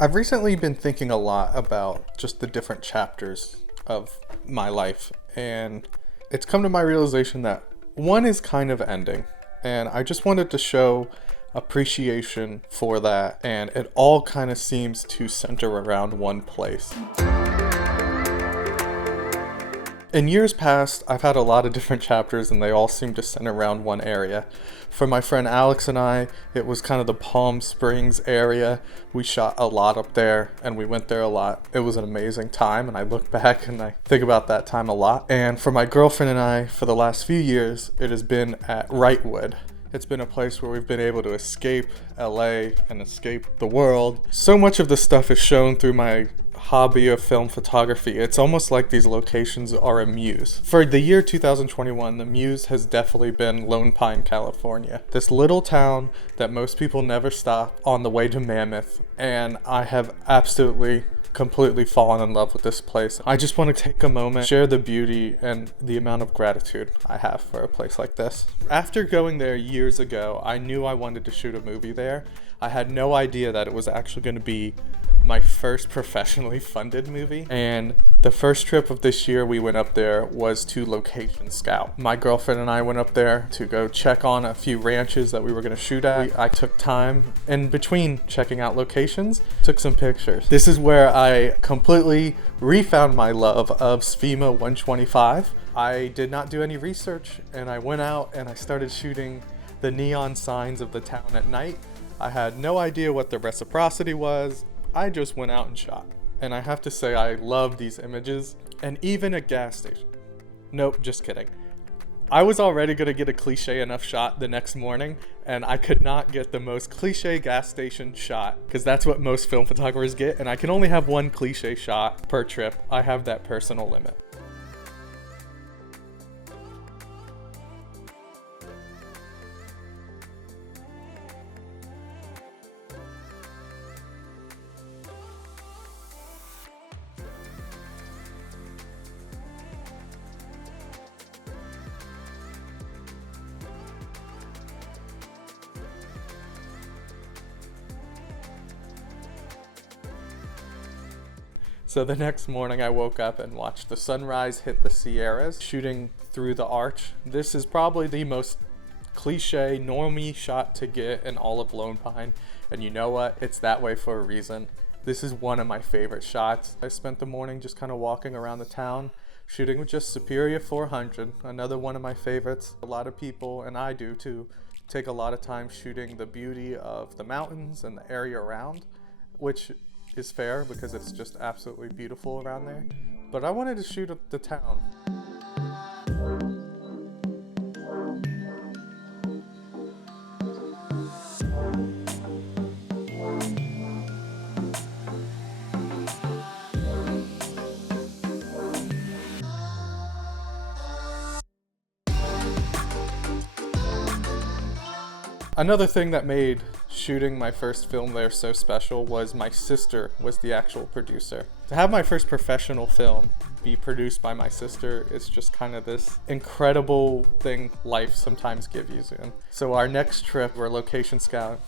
I've recently been thinking a lot about just the different chapters of my life, and it's come to my realization that one is kind of ending, and I just wanted to show appreciation for that, and it all kind of seems to center around one place. In years past, I've had a lot of different chapters and they all seem to center around one area. For my friend Alex and I, it was kind of the Palm Springs area. We shot a lot up there and we went there a lot. It was an amazing time and I look back and I think about that time a lot. And for my girlfriend and I, for the last few years, it has been at Wrightwood. It's been a place where we've been able to escape LA and escape the world. So much of the stuff is shown through my hobby of film photography. It's almost like these locations are a muse. For the year 2021, the muse has definitely been Lone Pine, California. This little town that most people never stop on the way to Mammoth, and I have absolutely completely fallen in love with this place. I just want to take a moment, share the beauty and the amount of gratitude I have for a place like this. After going there years ago, I knew I wanted to shoot a movie there. I had no idea that it was actually going to be my first professionally funded movie, and the first trip of this year we went up there was to location scout. My girlfriend and I went up there to go check on a few ranches that we were going to shoot at. I took time in between checking out locations, took some pictures. This is where I completely refound my love of svema 125. I did not do any research and I went out and I started shooting the neon signs of the town at night. I had no idea what the reciprocity was. I just went out and shot. And I have to say, I love these images. And even a gas station. Nope, just kidding. I was already going to get a cliche enough shot the next morning, and I could not get the most cliche gas station shot, because that's what most film photographers get, and I can only have one cliche shot per trip. I have that personal limit. So the next morning I woke up and watched the sunrise hit the Sierras, shooting through the arch. This is probably the most cliche, normie shot to get in all of Lone Pine. And you know what? It's that way for a reason. This is one of my favorite shots. I spent the morning just kind of walking around the town, shooting with just Superia 400, another one of my favorites. A lot of people, and I do too, take a lot of time shooting the beauty of the mountains and the area around, which is fair because it's just absolutely beautiful around there. But I wanted to shoot at the town. Another thing that made shooting my first film there so special was my sister was the actual producer. To have my first professional film be produced by my sister is just kind of this incredible thing life sometimes gives you. And so our next trip, we're location scout.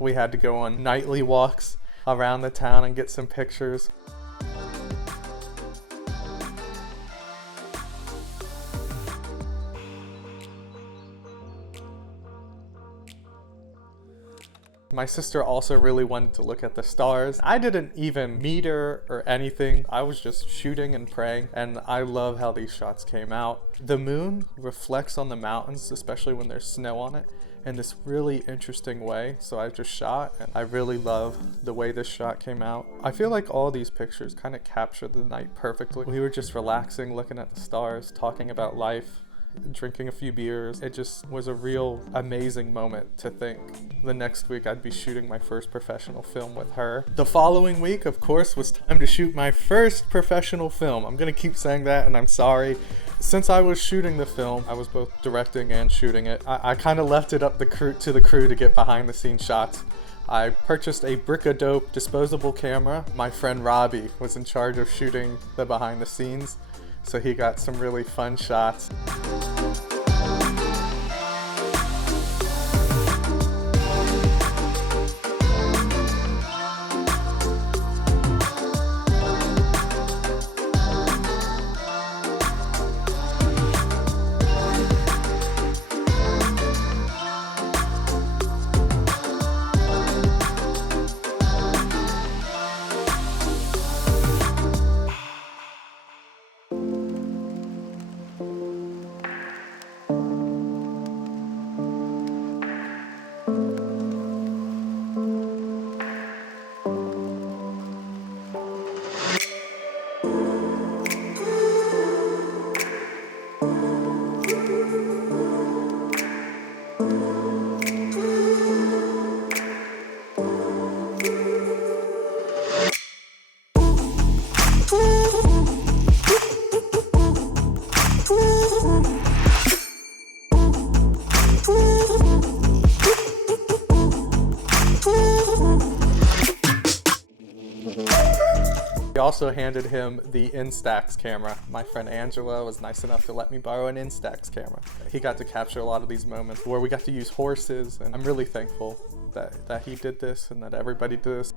We had to go on nightly walks around the town and get some pictures. My sister also really wanted to look at the stars. I didn't even meet her or anything. I was just shooting and praying, and I love how these shots came out. The moon reflects on the mountains, especially when there's snow on it, in this really interesting way. So I just shot, and I really love the way this shot came out. I feel like all these pictures kind of capture the night perfectly. We were just relaxing, looking at the stars, talking about life, drinking a few beers. It just was a real amazing moment to think the next week I'd be shooting my first professional film with her. The following week, of course, was time to shoot my first professional film. I'm gonna keep saying that, and I'm sorry. Since I was shooting the film, I was both directing and shooting it. I kind of left it up to the crew to get behind the scenes shots. I purchased a brick-a-dope disposable camera. My friend Robbie was in charge of shooting the behind the scenes, so he got some really fun shots. We also handed him the Instax camera. My friend Angela was nice enough to let me borrow an Instax camera. He got to capture a lot of these moments where we got to use horses, and I'm really thankful that he did this and that everybody did this.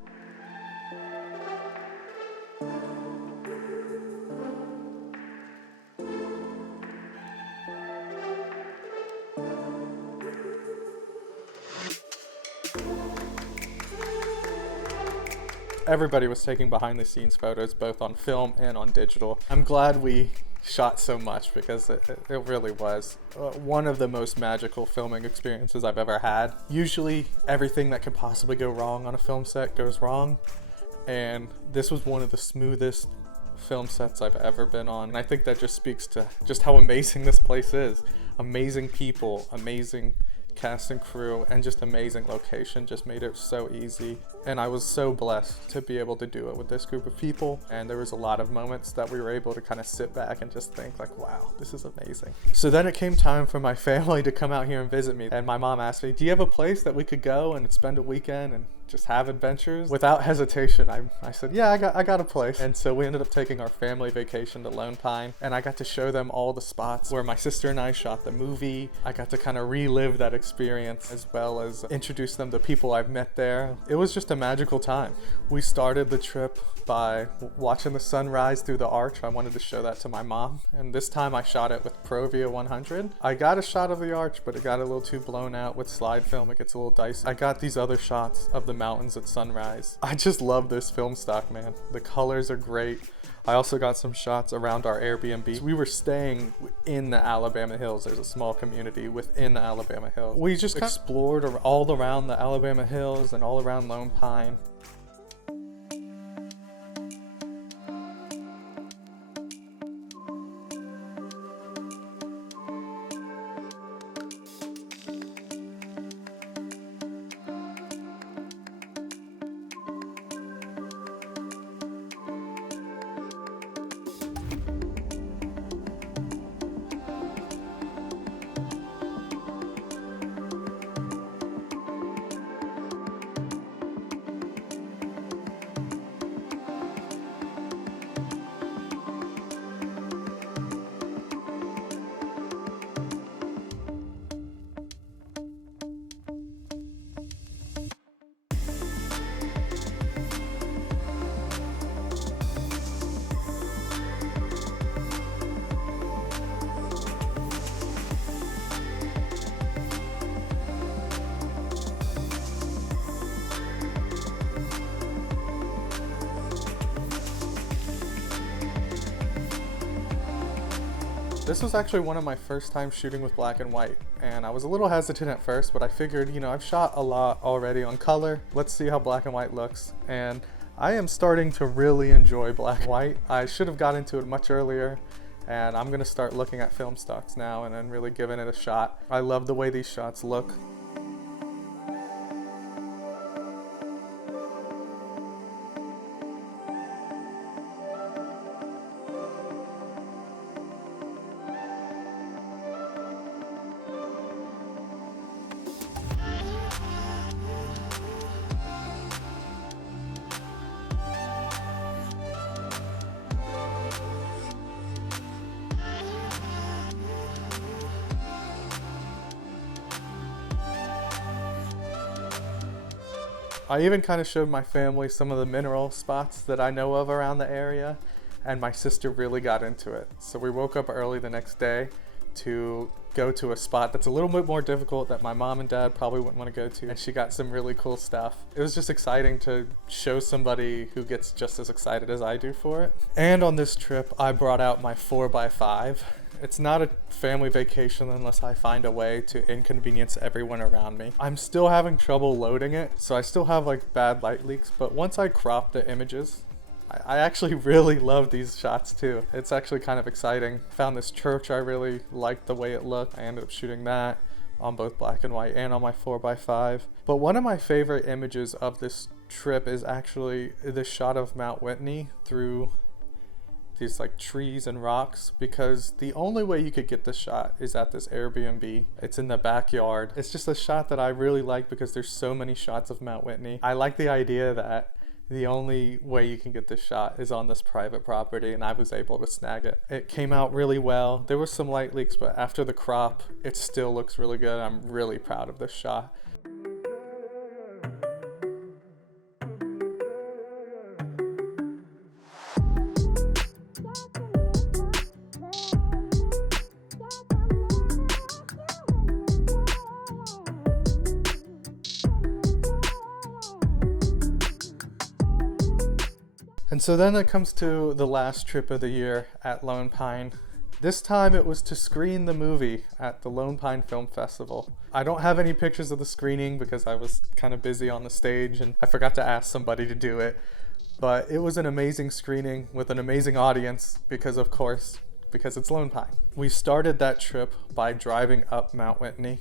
Everybody was taking behind the scenes photos both on film and on digital. I'm glad we shot so much because it really was one of the most magical filming experiences I've ever had. Usually everything that could possibly go wrong on a film set goes wrong, and this was one of the smoothest film sets I've ever been on. And I think that just speaks to just how amazing this place is. Amazing people, amazing cast and crew, and just amazing location just made it so easy. And I was so blessed to be able to do it with this group of people, and there was a lot of moments that we were able to kind of sit back and just think like, wow, this is amazing. So then it came time for my family to come out here and visit me, and my mom asked me, do you have a place that we could go and spend a weekend and just have adventures? Without hesitation, I said, yeah, I got a place. And so we ended up taking our family vacation to Lone Pine, and I got to show them all the spots where my sister and I shot the movie. I got to kind of relive that experience, as well as introduce them to people I've met there. It was just a magical time. We started the trip by watching the sunrise through the arch. I wanted to show that to my mom, and this time I shot it with Provia 100. I got a shot of the arch, but it got a little too blown out with slide film. It gets a little dicey. I got these other shots of the mountains at sunrise. I just love this film stock, man. The colors are great. I also got some shots around our Airbnb. We were staying in the Alabama Hills. There's a small community within the Alabama Hills. We just explored all around the Alabama Hills and all around Lone Pine. This was actually one of my first times shooting with black and white, and I was a little hesitant at first, but I figured, you know, I've shot a lot already on color. Let's see how black and white looks. And I am starting to really enjoy black and white. I should have got into it much earlier, and I'm gonna start looking at film stocks now and then really giving it a shot. I love the way these shots look. I even kind of showed my family some of the mineral spots that I know of around the area, and my sister really got into it. So we woke up early the next day to go to a spot that's a little bit more difficult that my mom and dad probably wouldn't want to go to, and she got some really cool stuff. It was just exciting to show somebody who gets just as excited as I do for it. And on this trip, I brought out my 4x5. It's not a family vacation unless I find a way to inconvenience everyone around me. I'm still having trouble loading it, so I still have like bad light leaks, but once I crop the images, I actually really love these shots too. It's actually kind of exciting. Found this church I really liked the way it looked. I ended up shooting that on both black and white and on my 4x5. But one of my favorite images of this trip is actually the shot of Mount Whitney through these like trees and rocks, because the only way you could get this shot is at this Airbnb. It's in the backyard. It's just a shot that I really like because there's so many shots of Mount Whitney. I like the idea that the only way you can get this shot is on this private property, and I was able to snag it. It came out really well. There were some light leaks, but after the crop, it still looks really good. I'm really proud of this shot. And so then it comes to the last trip of the year at Lone Pine. This time it was to screen the movie at the Lone Pine Film Festival. I don't have any pictures of the screening because I was kind of busy on the stage and I forgot to ask somebody to do it. But it was an amazing screening with an amazing audience because it's Lone Pine. We started that trip by driving up Mount Whitney,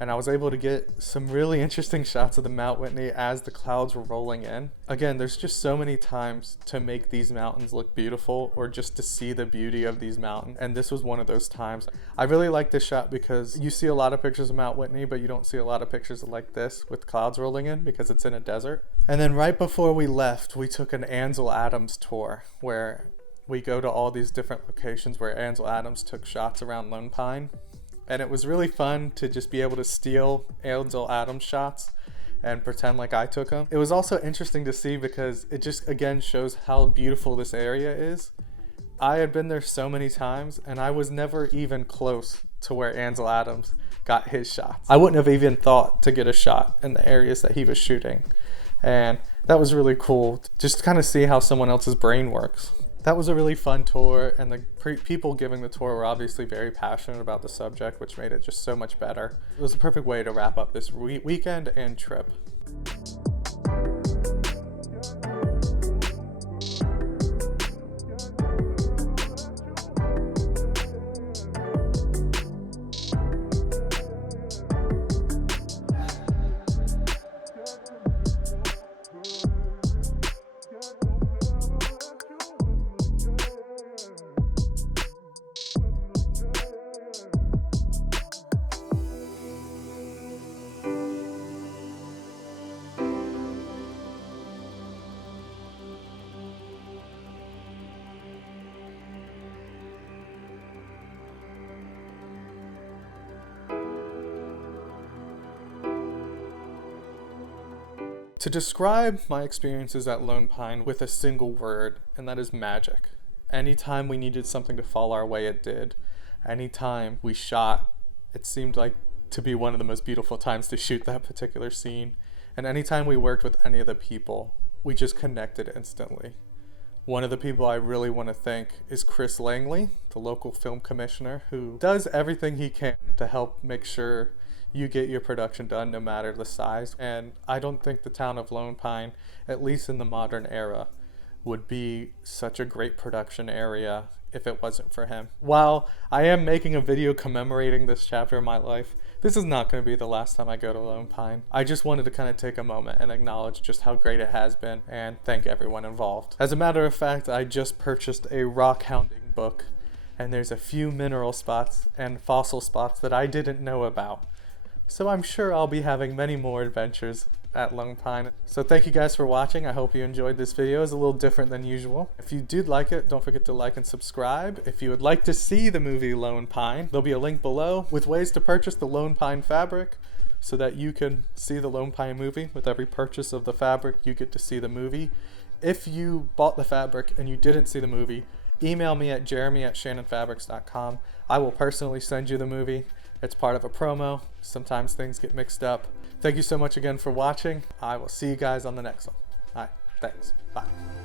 and I was able to get some really interesting shots of the Mount Whitney as the clouds were rolling in. Again, there's just so many times to make these mountains look beautiful or just to see the beauty of these mountains, and this was one of those times. I really like this shot because you see a lot of pictures of Mount Whitney, but you don't see a lot of pictures like this with clouds rolling in because it's in a desert. And then right before we left, we took an Ansel Adams tour where we go to all these different locations where Ansel Adams took shots around Lone Pine. And it was really fun to just be able to steal Ansel Adams shots and pretend like I took them. It was also interesting to see because it just again shows how beautiful this area is. I had been there so many times and I was never even close to where Ansel Adams got his shots. I wouldn't have even thought to get a shot in the areas that he was shooting. And that was really cool, just to kind of see how someone else's brain works. That was a really fun tour, and the people giving the tour were obviously very passionate about the subject, which made it just so much better. It was a perfect way to wrap up this weekend and trip. To describe my experiences at Lone Pine with a single word, and that is magic. Anytime we needed something to fall our way, it did. Anytime we shot, it seemed like to be one of the most beautiful times to shoot that particular scene. And anytime we worked with any of the people, we just connected instantly. One of the people I really want to thank is Chris Langley, the local film commissioner, who does everything he can to help make sure you get your production done no matter the size. And I don't think the town of Lone Pine, at least in the modern era, would be such a great production area if it wasn't for him. While I am making a video commemorating this chapter of my life, this is not going to be the last time I go to Lone Pine. I just wanted to kind of take a moment and acknowledge just how great it has been and thank everyone involved. As a matter of fact, I just purchased a rock hounding book, and there's a few mineral spots and fossil spots that I didn't know about. So I'm sure I'll be having many more adventures at Lone Pine. So thank you guys for watching. I hope you enjoyed this video. It's a little different than usual. If you did like it, don't forget to like and subscribe. If you would like to see the movie Lone Pine, there'll be a link below with ways to purchase the Lone Pine fabric. so that you can see the Lone Pine movie. With every purchase of the fabric, you get to see the movie. If you bought the fabric and you didn't see the movie, email me at jeremy@shannonfabrics.com. I will personally send you the movie. It's part of a promo. Sometimes things get mixed up. Thank you so much again for watching. I will see you guys on the next one. All right, thanks. Bye.